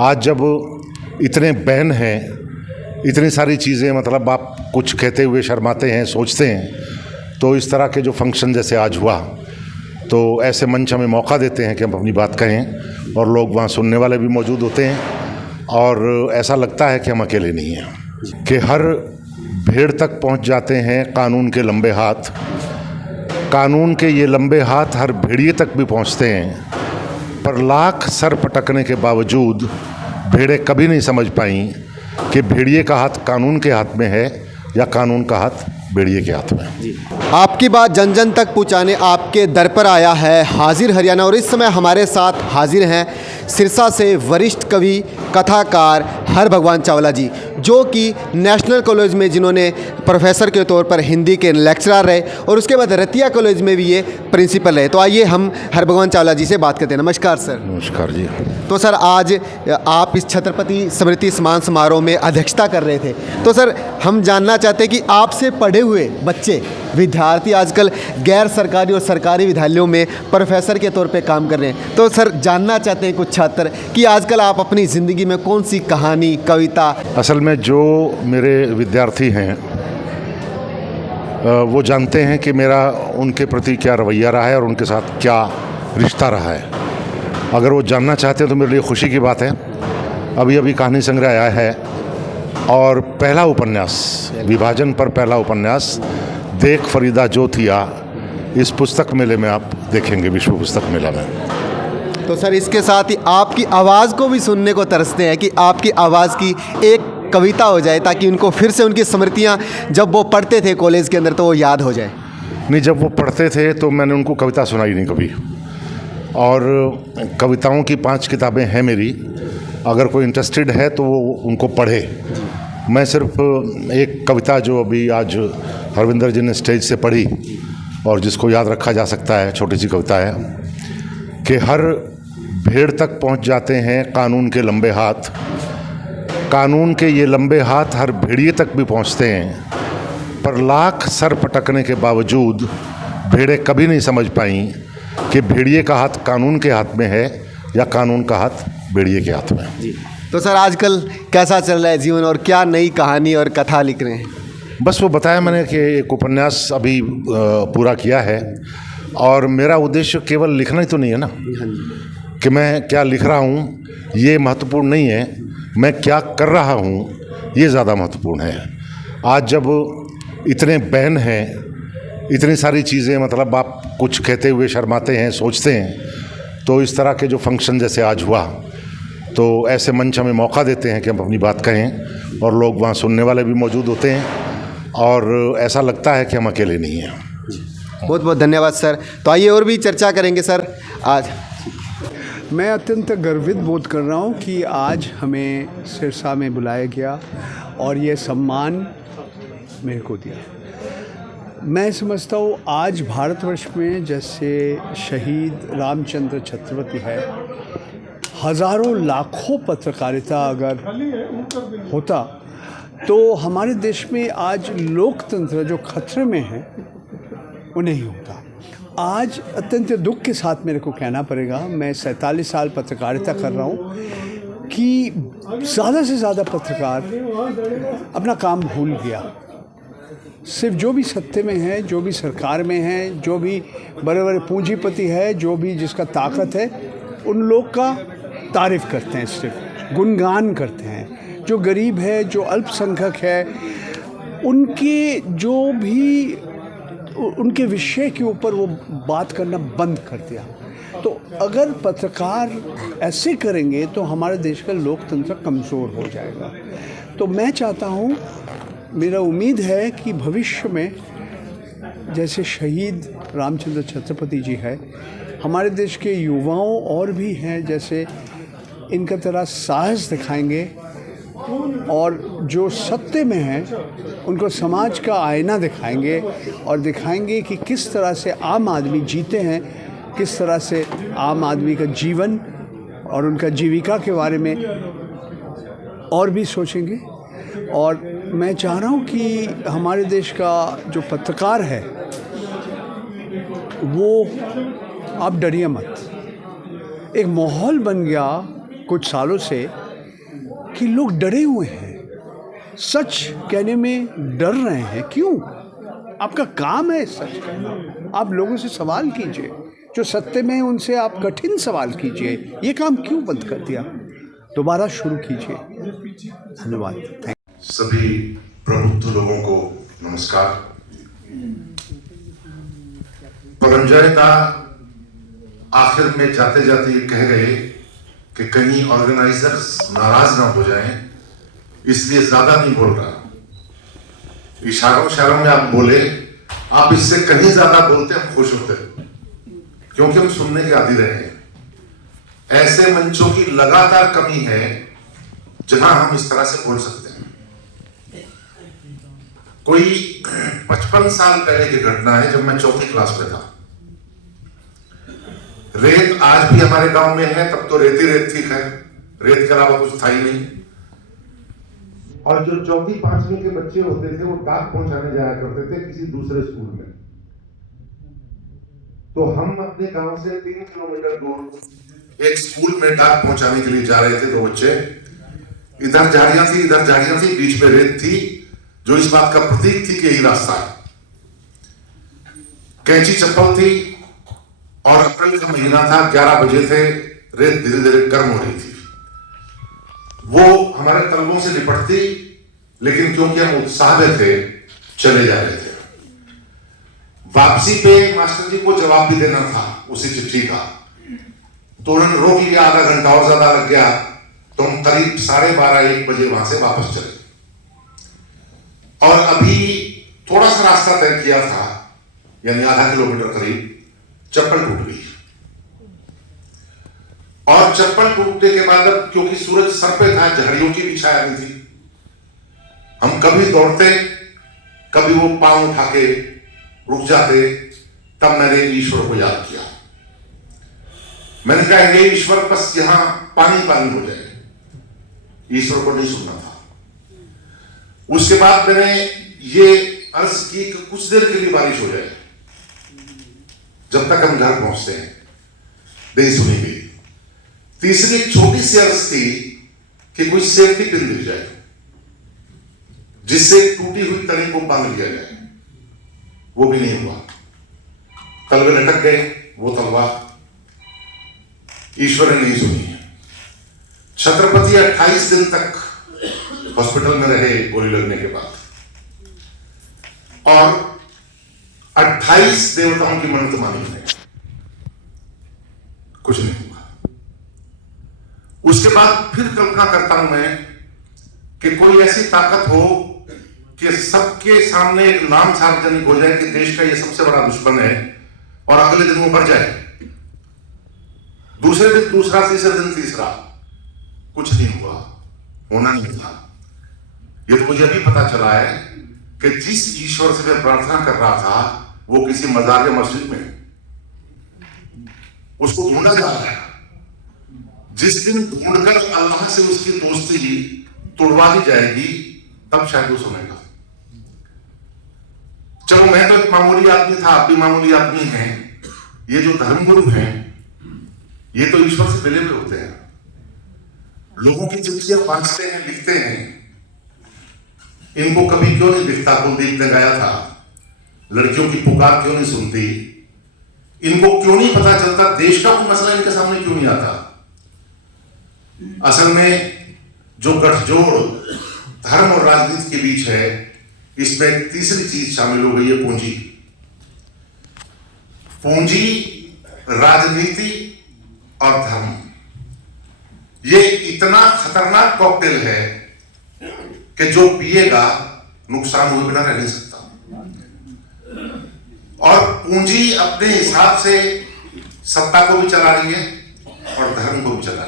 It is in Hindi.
आज जब इतने बैन हैं, इतनी सारी चीज़ें, मतलब आप कुछ कहते हुए शर्माते हैं, सोचते हैं, तो इस तरह के जो फंक्शन जैसे आज हुआ, तो ऐसे मंच हमें मौका देते हैं कि हम अपनी बात कहें और लोग वहाँ सुनने वाले भी मौजूद होते हैं और ऐसा लगता है कि हम अकेले नहीं हैं, कि हर भेड़ तक पहुँच जाते हैं कानून के लंबे हाथ। कानून के ये लंबे हाथ हर भेड़िए तक भी पहुँचते हैं, पर लाख सर पटकने के बावजूद भेड़ें कभी नहीं समझ पाई कि भेड़िए का हाथ कानून के हाथ में है या कानून का हाथ भेड़िए के हाथ में। आपकी बात जन जन तक पहुंचाने आपके दर पर आया है हाजिर हरियाणा, और इस समय हमारे साथ हाजिर हैं सिरसा से वरिष्ठ कवि कथाकार हरभगवान चावला जी, जो कि नेशनल कॉलेज में जिन्होंने प्रोफेसर के तौर पर हिंदी के लेक्चरर रहे और उसके बाद रतिया कॉलेज में भी ये प्रिंसिपल रहे। तो आइए हम हरभगवान चावला जी से बात करते हैं। नमस्कार सर। नमस्कार जी। तो सर, आज आप इस छत्रपति स्मृति सम्मान समारोह में अध्यक्षता कर रहे थे, तो सर हम जानना चाहते हैं कि आपसे पढ़े हुए बच्चे, विद्यार्थी आजकल गैर सरकारी और सरकारी विद्यालयों में प्रोफेसर के तौर पे काम कर रहे हैं, तो सर जानना चाहते हैं कुछ छात्र कि आजकल आप अपनी ज़िंदगी में कौन सी कहानी, कविता। असल में जो मेरे विद्यार्थी हैं वो जानते हैं कि मेरा उनके प्रति क्या रवैया रहा है और उनके साथ क्या रिश्ता रहा है। अगर वो जानना चाहते हैं तो मेरे लिए खुशी की बात है। अभी अभी कहानी संग्रह आया है और पहला उपन्यास, विभाजन पर पहला उपन्यास, देख फरीदा जो थिया, इस पुस्तक मेले में आप देखेंगे, विश्व पुस्तक मेला में। तो सर इसके साथ ही आपकी आवाज़ को भी सुनने को तरसते हैं कि आपकी आवाज़ की एक कविता हो जाए, ताकि उनको फिर से उनकी स्मृतियाँ जब वो पढ़ते थे कॉलेज के अंदर तो वो याद हो जाए। नहीं, जब वो पढ़ते थे तो मैंने उनको कविता सुनाई नहीं कभी, और कविताओं की 5 किताबें हैं मेरी। अगर कोई इंटरेस्टेड है तो वो उनको पढ़े। मैं सिर्फ एक कविता जो अभी आज हरविंदर जी ने स्टेज से पढ़ी और जिसको याद रखा जा सकता है, छोटी सी कविता है कि हर भेड़ तक पहुंच जाते हैं कानून के लंबे हाथ। कानून के ये लंबे हाथ हर भेड़िए तक भी पहुंचते हैं, पर लाख सर पटकने के बावजूद भेड़ें कभी नहीं समझ पाई कि भेड़िए का हाथ कानून के हाथ में है या कानून का हाथ भेड़िए के हाथ में। जी। तो सर आजकल कैसा चल रहा है जीवन और क्या नई कहानी और कथा लिख रहे हैं? बस वो बताया मैंने कि एक उपन्यास अभी पूरा किया है, और मेरा उद्देश्य केवल लिखना ही तो नहीं है ना, कि मैं क्या लिख रहा हूँ ये महत्वपूर्ण नहीं है, मैं क्या कर रहा हूँ ये ज़्यादा महत्वपूर्ण है। आज जब इतने बैन हैं, इतनी सारी चीज़ें, मतलब आप कुछ कहते हुए शर्माते हैं, सोचते हैं, तो इस तरह के जो फंक्शन जैसे आज हुआ, तो ऐसे मंच हमें मौका देते हैं कि हम अपनी बात कहें और लोग वहाँ सुनने वाले भी मौजूद होते हैं और ऐसा लगता है कि हम अकेले नहीं हैं। बहुत बहुत धन्यवाद सर। तो आइए और भी चर्चा करेंगे सर। आज मैं अत्यंत गर्वित बोध कर रहा हूँ कि आज हमें सिरसा में बुलाया गया और ये सम्मान मेरे को दिया। मैं समझता हूँ आज भारतवर्ष में जैसे शहीद रामचंद्र छत्रपति है, हज़ारों लाखों पत्रकारिता अगर होता तो हमारे देश में आज लोकतंत्र जो खतरे में है वो नहीं होता। आज अत्यंत दुख के साथ मेरे को कहना पड़ेगा, मैं 47 साल पत्रकारिता कर रहा हूँ, कि ज़्यादा से ज़्यादा पत्रकार अपना काम भूल गया। सिर्फ जो भी सत्ते में है, जो भी सरकार में है, जो भी बड़े बड़े पूंजीपति है, जो भी जिसका ताकत है, उन लोग का तारीफ़ करते हैं, सिर्फ गुणगान करते हैं। जो गरीब है, जो अल्पसंख्यक है, उनके जो भी उनके विषय के ऊपर वो बात करना बंद कर दिया। तो अगर पत्रकार ऐसे करेंगे तो हमारे देश का लोकतंत्र कमज़ोर हो जाएगा। तो मैं चाहता हूँ, मेरा उम्मीद है कि भविष्य में जैसे शहीद रामचंद्र छत्रपति जी है, हमारे देश के युवाओं और भी हैं जैसे इनका तरह साहस दिखाएंगे और जो सत्य में हैं उनको समाज का आईना दिखाएंगे और दिखाएंगे कि किस तरह से आम आदमी जीते हैं, किस तरह से आम आदमी का जीवन और उनका जीविका के बारे में और भी सोचेंगे। और मैं चाह रहा हूँ कि हमारे देश का जो पत्रकार है वो, आप डरिए मत। एक माहौल बन गया कुछ सालों से कि लोग डरे हुए हैं, सच कहने में डर रहे हैं। क्यों? आपका काम है सच कहना। आप लोगों से सवाल कीजिए, जो सत्य में हैं उनसे आप कठिन सवाल कीजिए। ये काम क्यों बंद कर दिया? दोबारा शुरू कीजिए। धन्यवाद। सभी प्रबुद्ध लोगों को नमस्कार। परंजय का आखिर में जाते जाते ये कह गए कि कहीं ऑर्गेनाइजर्स नाराज ना हो जाएं, इसलिए ज्यादा नहीं बोल रहा। इशारों में आप बोले, आप इससे कहीं ज्यादा बोलते हम खुश होते, क्योंकि हम सुनने के आदी रहे हैं। ऐसे मंचों की लगातार कमी है जहां हम इस तरह से बोल सकते हैं। कोई 55 साल पहले की घटना है, जब मैं चौथी क्लास में था। रेत आज भी हमारे गांव में है, तब तो रेत ही रेत थी, खैर रेत के अलावा कुछ था ही नहीं। और जो चौथी पांचवी के बच्चे होते थे वो डाक पहुंचाने जाया करते थे किसी दूसरे स्कूल में। तो हम अपने गांव से 3 किलोमीटर दूर एक स्कूल में डाक पहुंचाने के लिए जा रहे थे। 2 बच्चे, इधर झाड़ियां थी, इधर झाड़ियां थी, बीच में रेत थी, जो इस बात का प्रतीक थी कि यही रास्ता है। कैंची चप्पल थी और अप्रैल का महीना था, 11 बजे थे, रेत धीरे धीरे गर्म हो रही थी। वो हमारे तलवों से निपटती, लेकिन क्योंकि हम उत्साह में थे चले जा रहे थे। वापसी पे मास्टर जी को जवाब भी देना था उसी चिट्ठी का, तो उन्होंने रोक लिया। आधा घंटा और ज्यादा लग गया, तो हम करीब 12:30-1 बजे वहां से वापस चले। और अभी थोड़ा सा रास्ता तय किया था, यानी आधा किलोमीटर करीब, चप्पल टूट गई। और चप्पल टूटने के बाद अब क्योंकि सूरज सर पे था, झाड़ियों की भी छाया नहीं थी, हम कभी दौड़ते, कभी वो पांव उठा के रुक जाते। तब मैंने ईश्वर को याद किया। मैंने कहा, हे ईश्वर, बस यहां पानी पानी हो जाए। ईश्वर को नहीं सुनना था। उसके बाद मैंने ये अर्ज की कि कुछ देर के लिए बारिश हो जाए, जब तक हम घर पहुंचते हैं। नहीं सुनी गई। तीसरी एक छोटी सी अर्ज थी कि कोई सेफ्टी पिन मिल जाए, जिससे टूटी हुई तली को बांध लिया जाए। वो भी नहीं हुआ। तलवे लटक गए, वो तलवार ईश्वर ने नहीं सुनी। छत्रपति 28 दिन तक हॉस्पिटल में रहे गोली लगने के बाद, और 28 देवताओं की मन्नत मानी है, कुछ नहीं हुआ। उसके बाद फिर कल्पना करता हूं मैं कि कोई ऐसी ताकत हो कि सबके सामने एक नाम सार्वजनिक हो जाए कि देश का ये सबसे बड़ा दुश्मन है, और अगले दिन वो बढ़ जाए, दूसरे दिन दूसरा, तीसरे दिन तीसरा। कुछ नहीं हुआ, होना नहीं था। ये तो मुझे अभी पता चला है कि जिस ईश्वर से मैं प्रार्थना कर रहा था, वो किसी मजार या मस्जिद में, उसको ढूंढा जा रहा है। जिस दिन ढूंढकर अल्लाह से उसकी दोस्ती तोड़वा दी जाएगी, तब शायद वो सुनेगा। चलो, मैं तो एक मामूली आदमी था, आप भी मामूली आदमी हैं। ये जो धर्मगुरु हैं, ये तो ईश्वर से मिले हुए होते हैं। लोगों की चिट्ठियां बांटते हैं, लिखते हैं। इनको कभी क्यों नहीं दिखता? कुलदीप ने गाया था, लड़कियों की पुकार क्यों नहीं सुनती? इनको क्यों नहीं पता चलता? देश का कोई मसला इनके सामने क्यों नहीं आता? असल में जो गठजोड़ धर्म और राजनीति के बीच है, इसमें एक तीसरी चीज शामिल हो गई है, पूंजी। पूंजी, राजनीति और धर्म, ये इतना खतरनाक कॉकटेल है कि जो पिएगा नुकसान हुए बिना रह नहीं सकता। और पूंजी अपने हिसाब से सत्ता को भी चला रही है और धर्म को भी चला रही है।